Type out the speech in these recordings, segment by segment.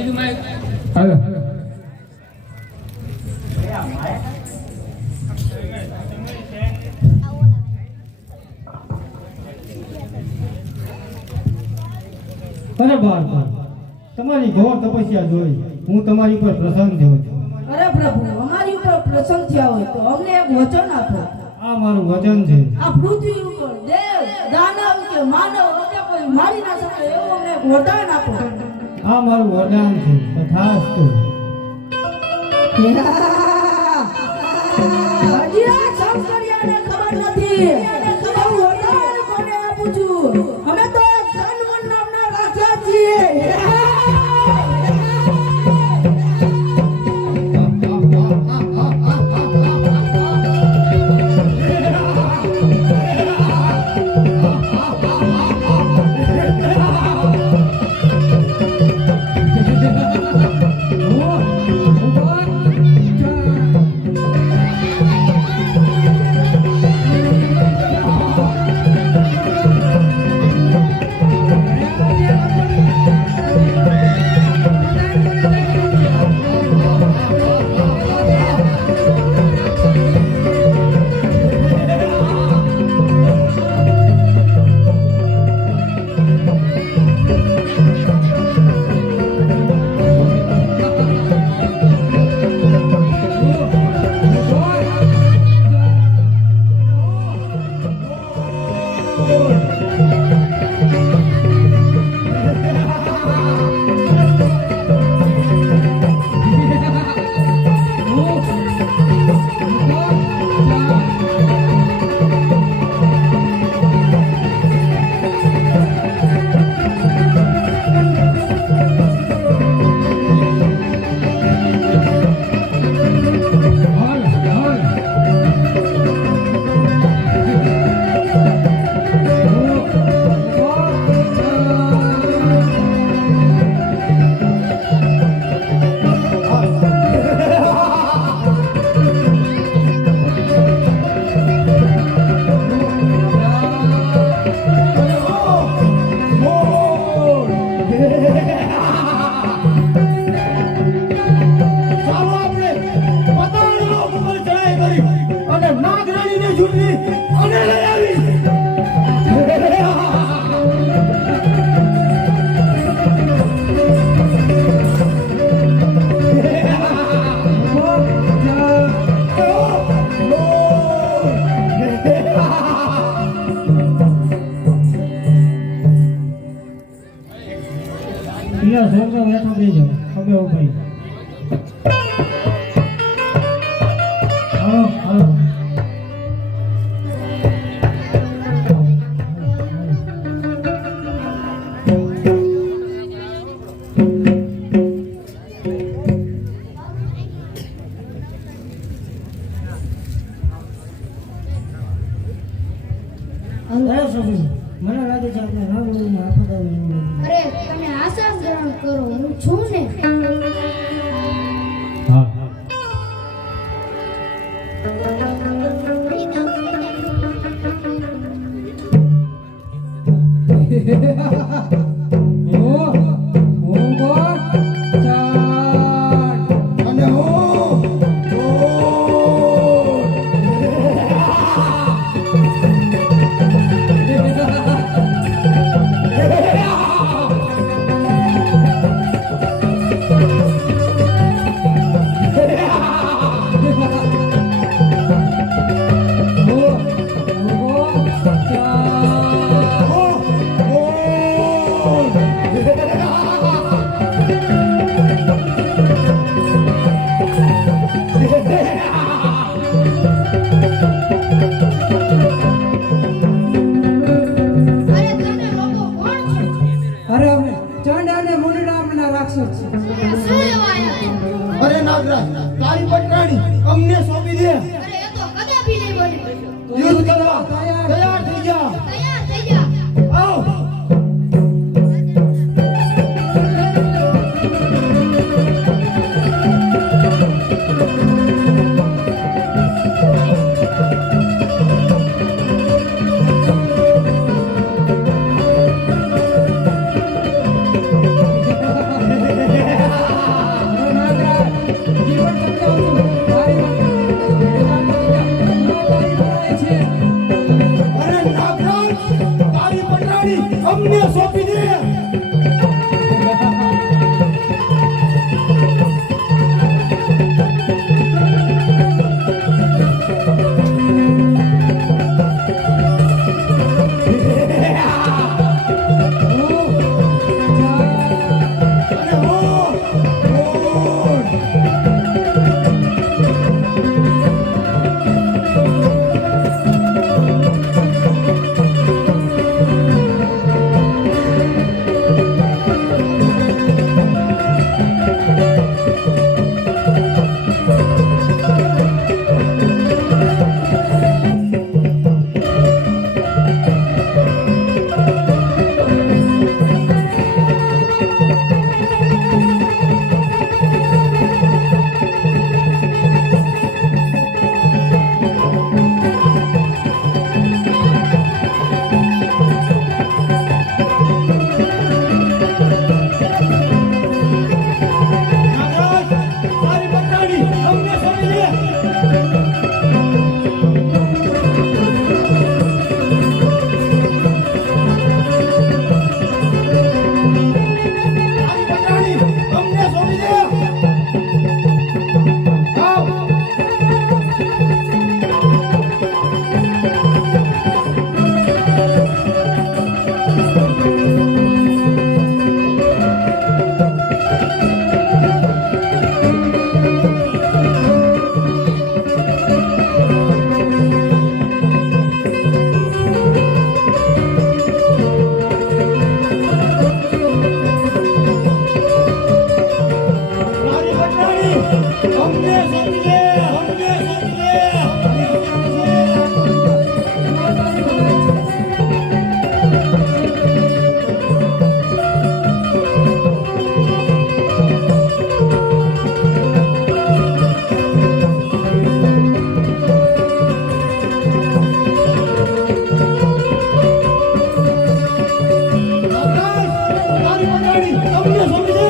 બીજું માઇક હાલો અરે બાર તમારી ઘોર તપસ્યા જોઈ હું તમારી ઉપર પ્રસન્ન થયો છું. અરે પ્રભુ અમારી ઉપર પ્રસન્ન થયા હોય તો અમને એક વચન આપો. આ મારું વચન છે. આ પૃથ્વી ઉપર દેવ દાનવ કે માનવ અન્ય કોઈ મારી ના શકે એવું અમને એક વરદાન આપો. આ મારું વરદાન છે. તથાસ્તુ. હજી આ સંસ્કરિયાને ખબર નથી તો વરદાન કોને આપું છું. અમે તો ધનવન નામના રાજા છીએ. મને લાગે છે આપણે રાવણને આપતા અરે તમે આશા ગ્રહણ કરો હું છું ને. હા અરે નાગરાજ તારી પટરાણી અમને સોંપી દે. અરે એ તો કદાપી નહીં બને. યુદ્ધ કરવા તૈયાર થઈ જા. તૈયાર થઈ જા. આવ પકડાણી અમને સોંપી દે.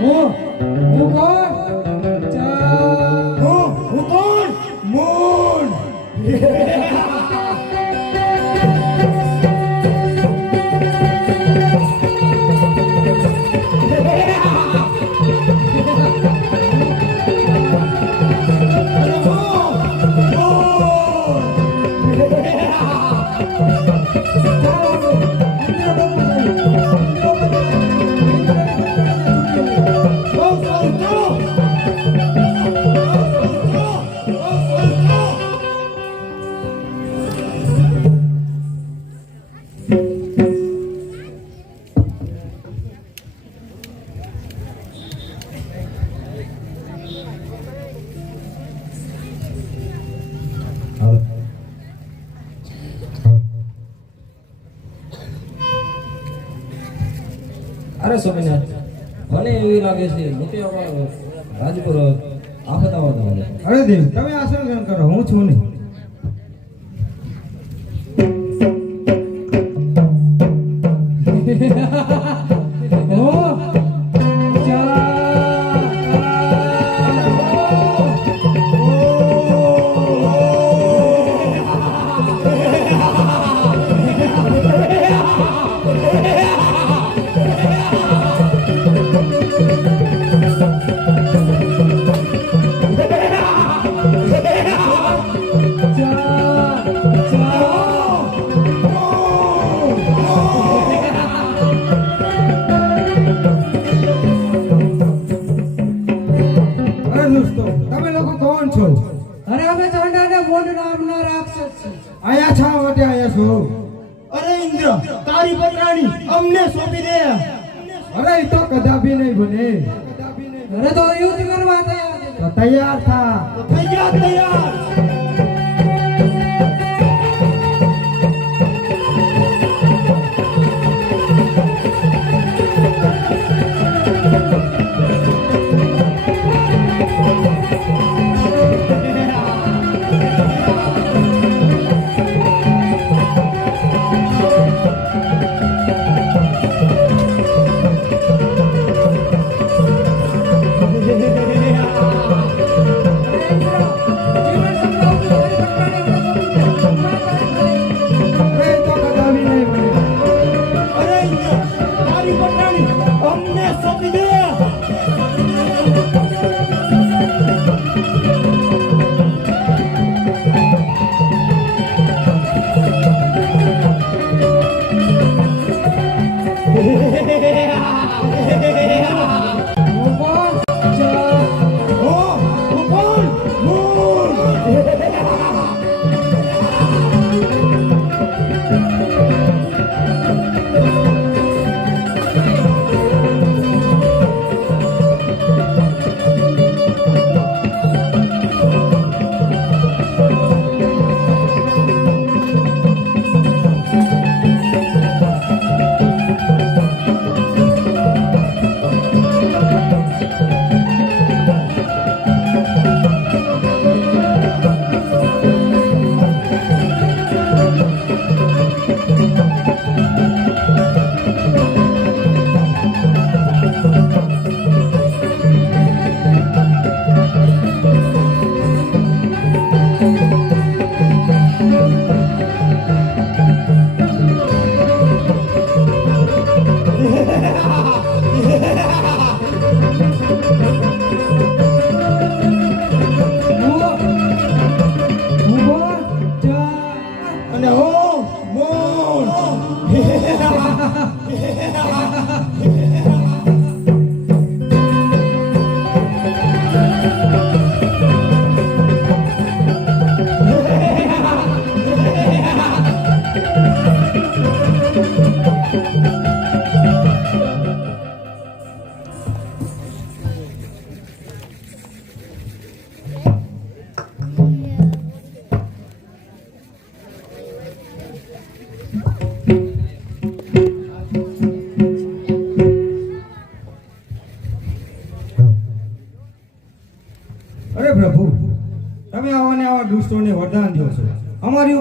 હું કોણ? હું કોણ? મૂન. અરે સ્વામિનાથ, મને એવી લાગે છે મોતિયાવાળો રાજપુર આફત આવવા. અરે દેવ, તમે આસન ગ્રહણ કરો, હું છું નહીં. તમે લોકો કોણ છો? અરે અમે ચાંડાને બોંડ નામના રાક્ષસ છીએ. આયા છા માટે આયા છો? અરે ઇન્દ્ર, તારી પકડાણી અમને સોંપી દે. અરે એ તો કદાપી નહીં બને. અરે તો યુદ્ધ કરવા તૈયાર છે. તો તૈયાર થા. થઈ ગયા તૈયાર.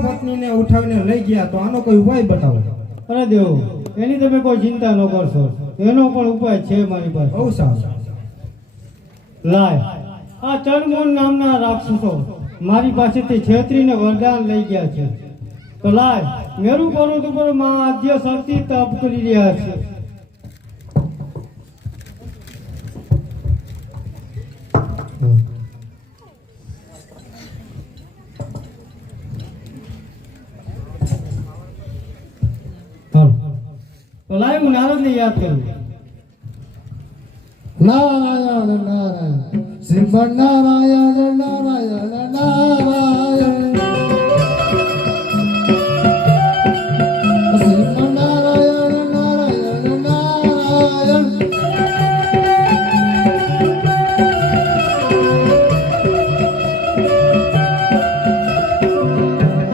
પત્નીને ઉઠાવીને લઈ ગયા તો આનો કોઈ ઉપાય બતાવો. અરે દેવ, એની તમે કોઈ ચિંતા ન કરશો, એનો પણ ઉપાય છે મારી પાસે. બહુ સારું. લાય, આ ચણમૂન નામના રાક્ષસો મારી પાસેથી છેતરીને વરદાન લઈ ગયા છે. તો લાય, મેરુ પર્વત ઉપર માં આદ્ય શક્તિ તપ કરી રહ્યા છે. તો લાય, હું નારદને યાદ કરું. નારાયણ નારાયણ શ્રીમદ નારાયણ નારાયણ નારાયણ શ્રીમદ નારાયણ નારાયણ નારાયણ.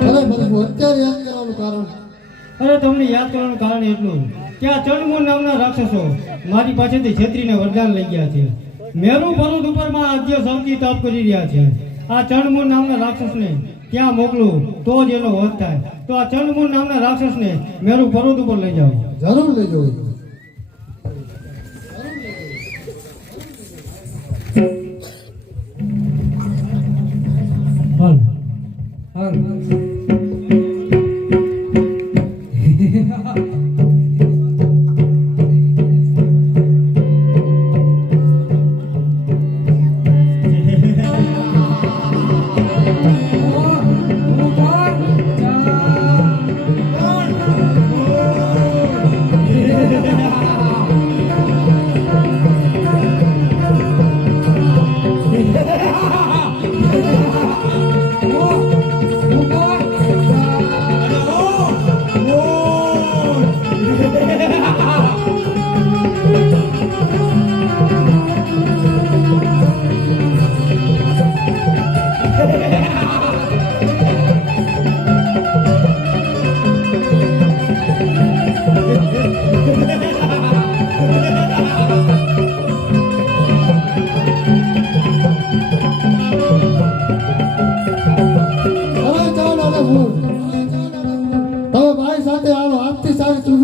અરે બધું અત્યારે યાદ કરવાનું કારણ? અરે તમને યાદ કરવાનું કારણ એટલું કે આ ચણમૂન નામના રાક્ષસો મારી પાસેથી છેતરીને વરદાન લઈ ગયા છે. મેરુ પર્વત ઉપર માં આદ્ય શક્તિ તપ કરી રહ્યા છે. આ ચણમૂન નામના રાક્ષસને ત્યાં મોકલું તો જ એનો વધ થાય. તો આ ચણમૂન નામના રાક્ષસને મેરુ પર્વત ઉપર લઈ જાઓ. જરૂર લેજો. હાલ હાલ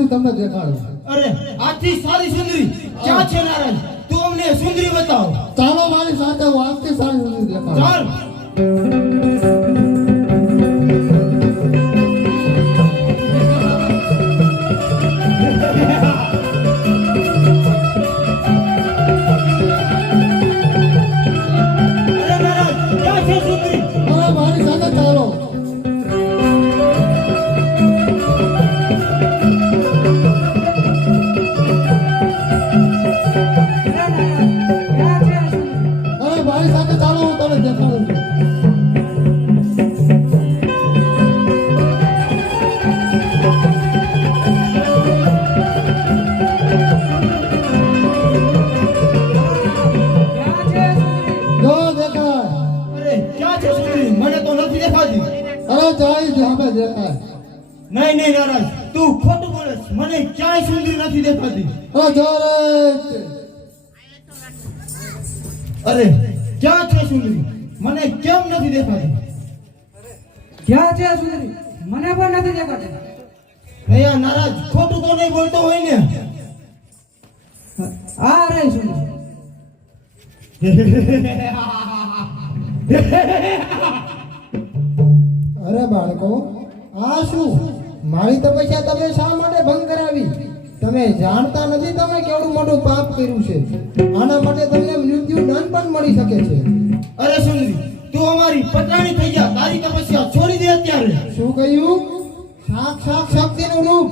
તમને દેખાડું. અરે આથી સારી સુંદરી ક્યાં છે નારાજ? તું અમને સુંદરી બતાવ. ચાલો મારી સાથે, હું આજથી સારી સુધી દેખાડું. ચાલ. અરે નારાજ, ક્યાં છે સુંદરી? અરે મારી સાથે ચાલો. અરે મારી સાથે ચાલો, હું તમને દેખાડું છું. જો દેખાય. અરે ક્યાં છે સુંદરી? મને તો નથી દેખાતી. અરે જાય સામે દેખાય. નહીં નહીં નારાજ, તું ખોટું બોલે છે. મને ક્યાંય સુંદરી નથી દેખાતી. અરે જો રે. અરે ક્યાં છે સુંદરી? મને કેમ નથી દેખાતી? ક્યાં છે સુંદરી? મને પણ નથી દેખાતી. અહીંયા નારાજ, ખોટું તો નહીં બોલતો હોય ને? આ રે સુંદરી. અરે બાળકો, આ શું? મારી તપસ્યા તમે શા માટે ભંગ કરાવી? તમે જાણતા નથી તમે કેવડું મોટું પાપ કર્યું છે. આના માટે તમને મૃત્યુ દંડ પણ મળી શકે છે. અરે સુંદરી, તું અમારી પટરાણી થઈ જા. તારી તપસ્યા છોડી દે અત્યારે. શું કહ્યું? સાક્ષાત શક્તિનું રૂપ,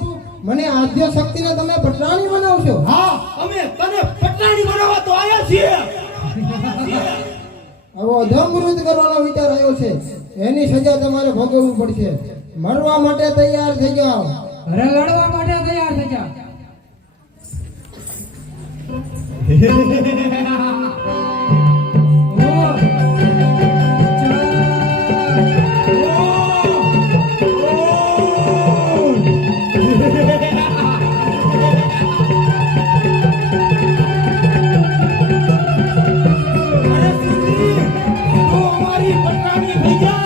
મને આદ્ય શક્તિને તમે પટરાણી બનાવશો? હા, અમે તને પટરાણી બનાવવા તો આવ્યા છીએ. આવો અધમૃત કરવાનો વિચાર આવ્યો છે, એની સજા તમારે ભોગવવી પડશે. મરવા માટે તૈયાર થઈ જાઓ. અરે લડવા માટે તૈયાર થઈ જા. અરે સુંદરી, તું અમારી પટરાણી થઈ જા.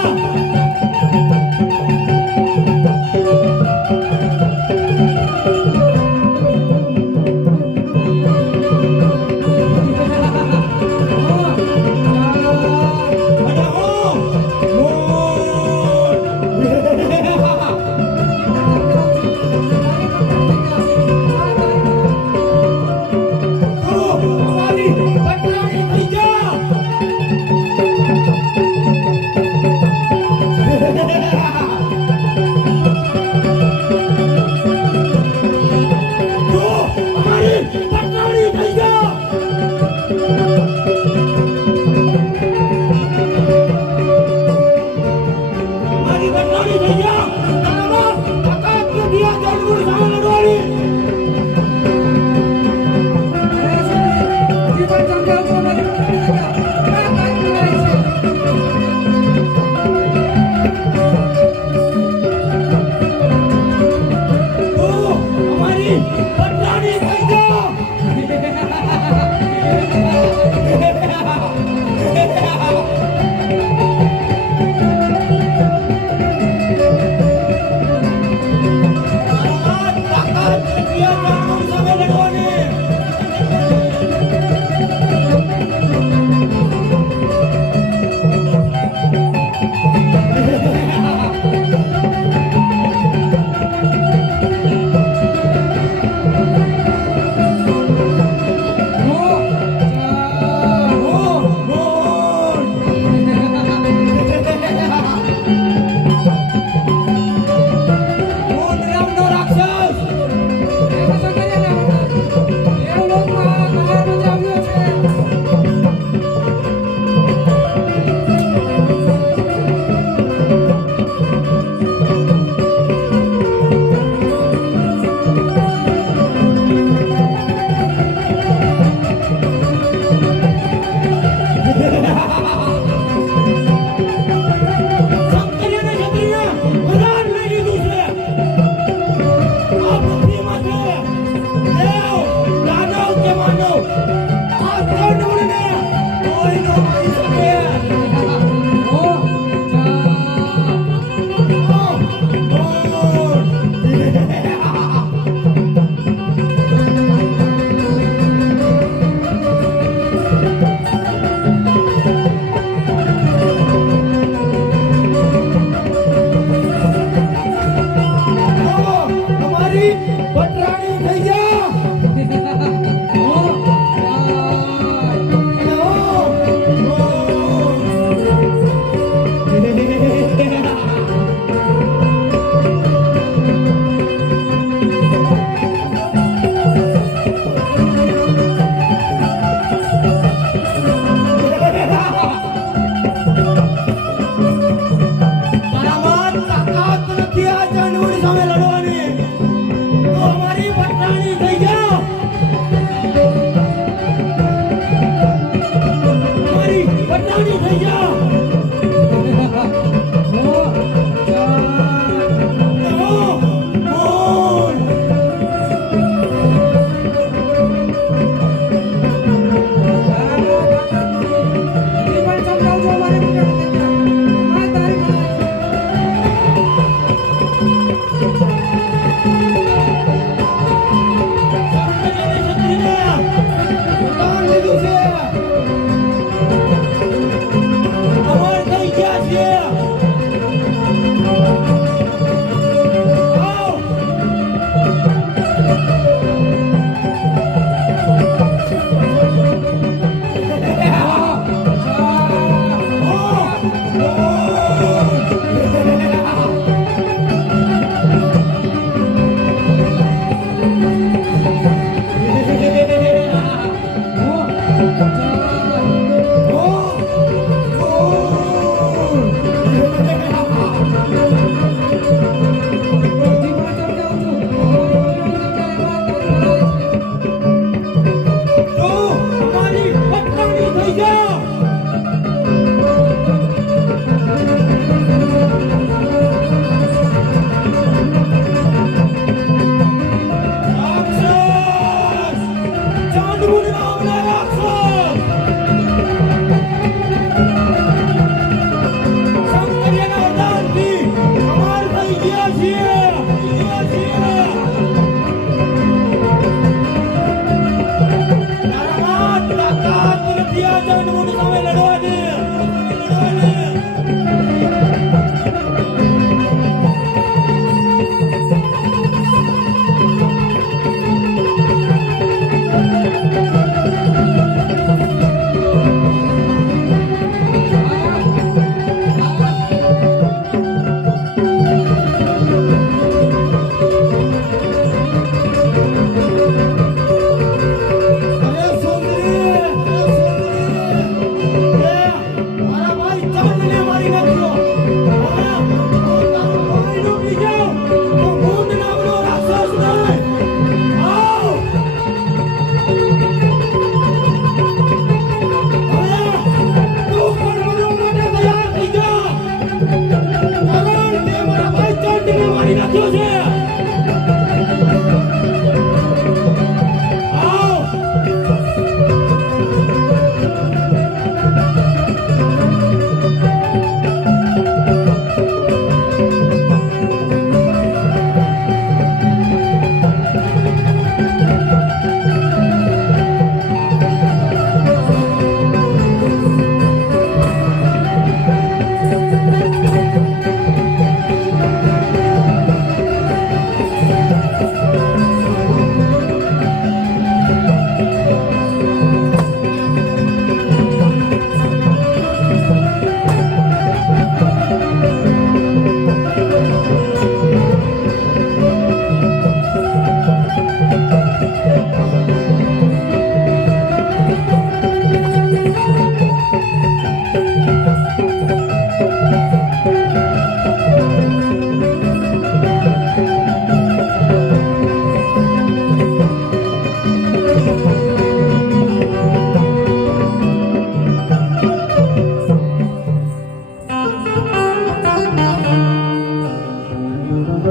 અરે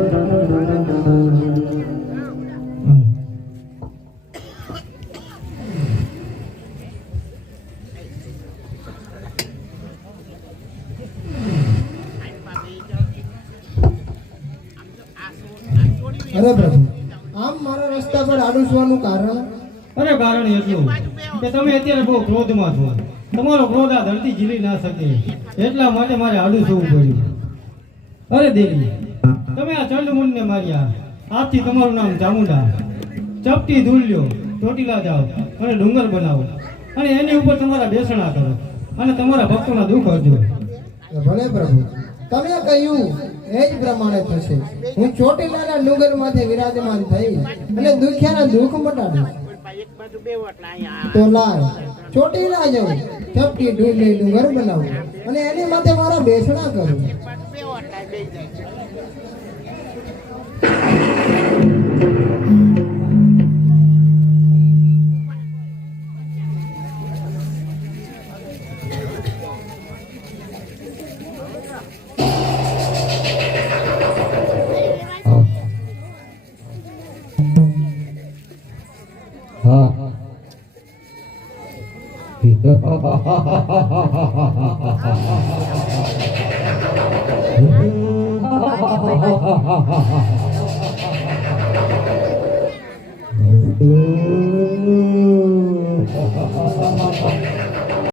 પ્રભુ, આમ મારા રસ્તા પર આડુસવાનું કારણ? અરે કારણ એટલું કે તમે અત્યારે બહુ ક્રોધમાં છો. તમારો ક્રોધ આ ધરતી ઝીલી ના શકે એટલા માટે મારે આડું થવું પડ્યું. અરે દેવી, તમે આ ચંડમુંડને માર્યા. આજથી તમારું નામ ચામુંડા. ચપટી ધૂળ લ્યો, ચોટીલા જાઓ અને ડુંગર બનાવો અને એની ઉપર તમારા બેસણા કરો અને તમારા ભક્તોના દુઃખ હરજો. ભલે પ્રભુ, તમે કહ્યું એ જ પ્રમાણે થશે. હું ચોટીલાના ડુંગરમાંથી વિરાજમાન થઈ અને દુખિયાના દુઃખ મટાડીશ. તો લાય, ચોટીલા જાઉં, ચપટી ઢૂંઢી ડુંગર બનાવું અને એની માથે મારા બેસણા કરું. હા